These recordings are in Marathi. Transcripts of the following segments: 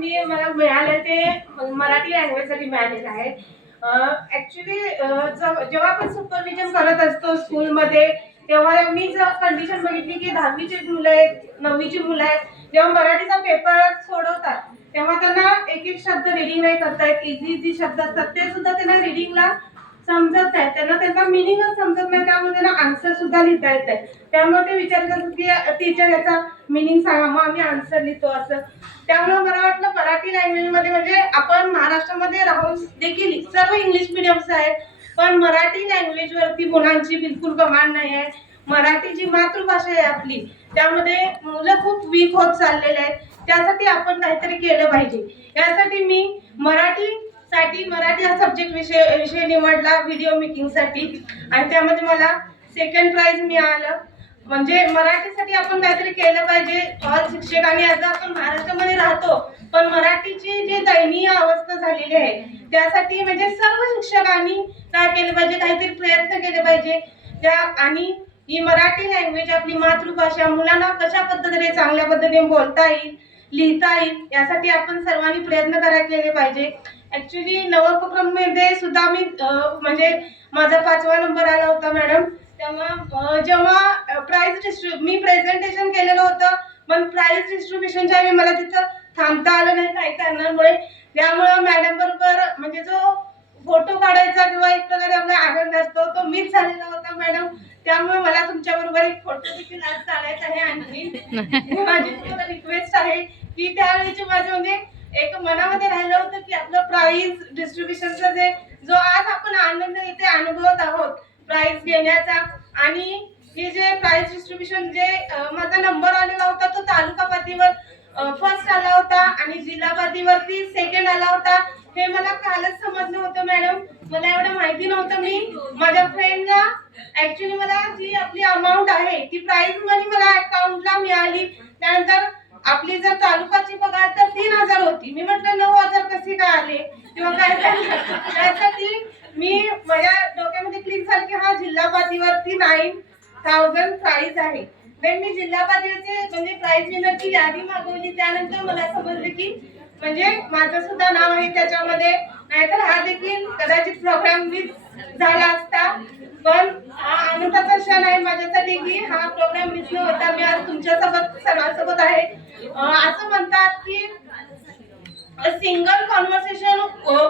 मला मिळालं ते मराठी लँग्वेजसाठी मिळालेलं आहे. ऍक्च्युली जेव्हा आपण सुपरविजन करत असतो स्कूलमध्ये, तेव्हा मी जर कंडिशन बघितली की 10वीची मुलं आहेत, 9वीची मुलं आहेत, जेव्हा मराठीचा पेपर सोडवतात तेव्हा त्यांना एक एक शब्द रिडिंग नाही करता येत. इझी शब्द असतात ते सुद्धा त्यांना रिडिंगला समजत नाही, त्यांना त्याचा मिनिंगच समजत नाही, त्यामुळे त्यांना आन्सर सुद्धा लिहिता येत नाही. त्यामुळे ते विचारतात की टीचर याचा मिनिंग सांगा, मग आम्ही आन्सर लिहितो असं. त्यामुळे मला वाटलं मराठी लँग्वेज मध्ये म्हणजे आपण महाराष्ट्रामध्ये राहून देखील सर्व इंग्लिश मिडियमचं आहे, पण मराठी लँग्वेज वरती मुलांची बिलकुल कमांड नाही आहे. मराठी जी मातृभाषा आहे आपली, त्यामध्ये मुलं खूप वीक होत चाललेले आहेत. त्यासाठी आपण काहीतरी केलं पाहिजे. यासाठी मी मराठी हा सब्जेक्ट विषय निवडला व्हिडिओ मेकिंग साठी, आणि त्यामध्ये मला सेकंड प्राइज मिळालं. म्हणजे मराठीसाठी आपण काहीतरी केलं पाहिजे. ऑल शिक्षकांनी, आता आपण महाराष्ट्रामध्ये राहतो पण मराठीची जी दयनीय अवस्था झालेली आहे, त्यासाठी म्हणजे सर्व शिक्षकांनी काय केलं पाहिजे, काहीतरी प्रयत्न केले पाहिजे. आणि ही मराठी लँग्वेज आपली मातृभाषा मुलांना कशा पद्धतीने चांगल्या पद्धतीने बोलता येईल, लिहिता येईल, यासाठी आपण सर्वांनी प्रयत्न केले पाहिजे. ऍक्च्युली नवोपक्रममध्ये सुद्धा मी म्हणजे माझा 5वा नंबर आला होता मॅडम. तेव्हा जेव्हा मी प्रेझेंटेशन केलेलं होतं, पण प्राइज डिस्ट्रीब्युशनच्या वेळी मला तिथं थांबता आलं नाही काही कारणांमुळे. त्यामुळे मॅडम बरोबर म्हणजे जो फोटो काढायचा किंवा एक प्रकारे आपला आनंद असतो तो मिस झालेला होता मॅडम. त्यामुळे मला तुमच्या बरोबर एक फोटो देखील आज काढायचा आहे. आणखी माझी तुम्हाला रिक्वेस्ट आहे की त्यावेळीची माझी म्हणजे एक मनामध्ये राहिलं होतं की आपलं प्राइज डिस्ट्रीब्युशनचा जो आज आपण आनंद इथे अनुभवत आहोत प्राइज घेण्याचा, आणि हे जे प्राइज डिस्ट्रीब्युशन जे माझा नंबर आलेला होता तो तालुका पातळीवर फर्स्ट आला होता आणि जिल्हा पातळीवरती सेकंड आला होता. हे मला कालच समजलं होतं मॅडम, मला एवढं माहिती नव्हतं. मी माझ्या फ्रेंडला ऍक्च्युली मला जी आपली अमाऊंट आहे ती प्राइज मनी मला अकाउंटला मिळाली. त्यानंतर आपली जर तालुकाची पगार तर 3000 होती. मी म्हटलं 9000 कसे काय आले किंवा काय. त्यासाठी मी माझ्या डोक्यामध्ये क्लिक झालं की हा जिल्हा पातळीवरती 9000 प्राइज आहे. मी जिल्हा पातळीचे म्हणजे प्राइज विनरची यादी मागवली. त्यानंतर मला समजलं की म्हणजे माझं सुद्धा नाव आहे त्याच्यामध्ये, नाहीतर हा देखील कदाचित प्रोग्राम मिस झाला असता. पण हा आनंदाचा क्षण आहे माझ्यासाठी की हा प्रोग्राम मिस न होता मी आज तुमच्यासोबत सर्वांसोबत आहे. असं म्हणतात की a single conversation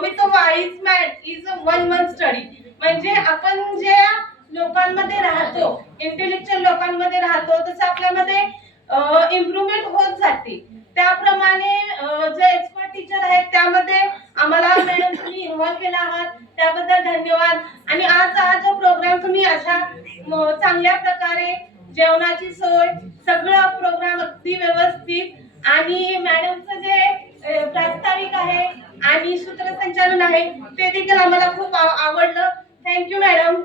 with a wise man is a 1 month study. म्हणजे आपण जे लोकांमध्ये राहतो, इंटेलेक्च्युअल लोकांमध्ये राहतो, तसं आपल्यामध्ये इम्प्रूव्हमेंट होत जाते. त्याप्रमाणे जे एक्सपर्ट टीचर आहेत त्यामध्ये आम्हाला मॅडम तुम्ही इन्व्हॉल्व केला आहात, त्याबद्दल धन्यवाद. आणि आज जो प्रोग्राम तुम्ही अशा चांगल्या प्रकारे जेवणाची सोय, सगळं प्रोग्राम अगदी व्यवस्थित, आणि मॅडमचं जे प्रास्ताविक आहे आणि सूत्रसंचालन आहे ते देखील आम्हाला खूप आवडलं. Thank you madam.